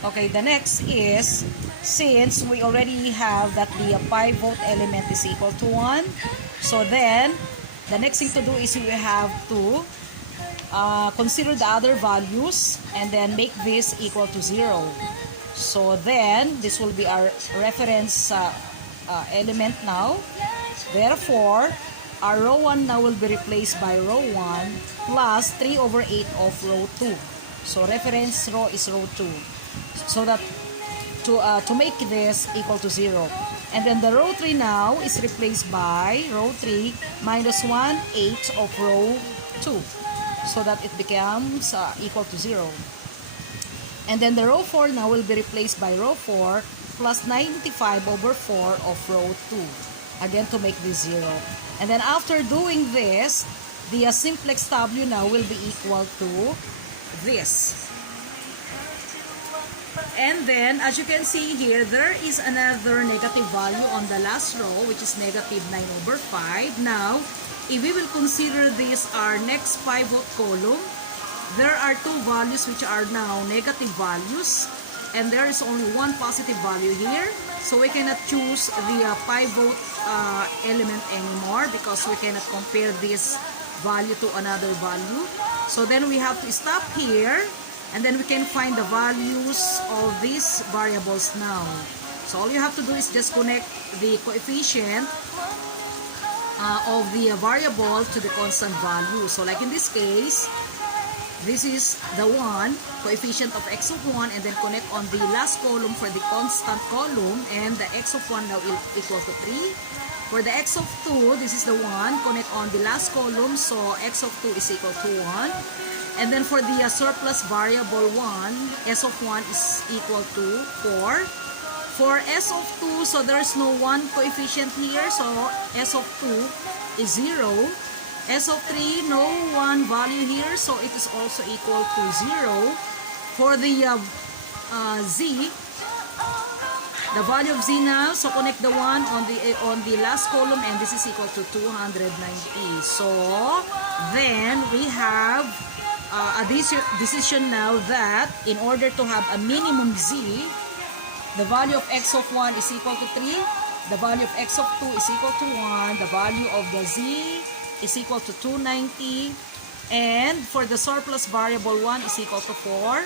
Okay, the next is, since we already have that the pivot element is equal to 1, so then the next thing to do is we have to consider the other values and then make this equal to 0. So then this will be our reference element now. Therefore, our row 1 now will be replaced by row 1 plus 3 over 8 of row 2. So reference row is row 2. So that to make this equal to 0. And then the row 3 now is replaced by row 3 minus 1 8 of row 2. So that it becomes equal to 0. And then the row 4 now will be replaced by row 4 plus 95 over 4 of row 2. Again, to make this 0. And then after doing this, the simplex W now will be equal to this. And then, as you can see here, there is another negative value on the last row, which is negative 9 over 5. Now, if we will consider this our next pivot column, there are two values which are now negative values, and there is only one positive value here. So we cannot choose the pivot element anymore because we cannot compare this value to another value. So then we have to stop here, and then we can find the values of these variables now. So all you have to do is just connect the coefficient of the variable to the constant value. So like in this case, this is the 1, coefficient of x of 1, and then connect on the last column for the constant column, and the x of 1 now equal to 3. For the x of 2, this is the 1, connect on the last column, so x of 2 is equal to 1. And then for the surplus variable 1, s of 1 is equal to 4. For s of 2, so there's no 1 coefficient here, so s of 2 is 0. S of 3, no 1 value here, so it is also equal to 0. For the z, the value of z now, so connect the 1 on the last column, and this is equal to 290. So then we have a decision now that in order to have a minimum z, the value of x of 1 is equal to 3, the value of x of 2 is equal to 1, the value of the z is equal to 290, and for the surplus variable 1 is equal to 4.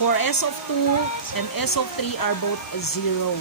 For s of 2 and s of 3 are both 0.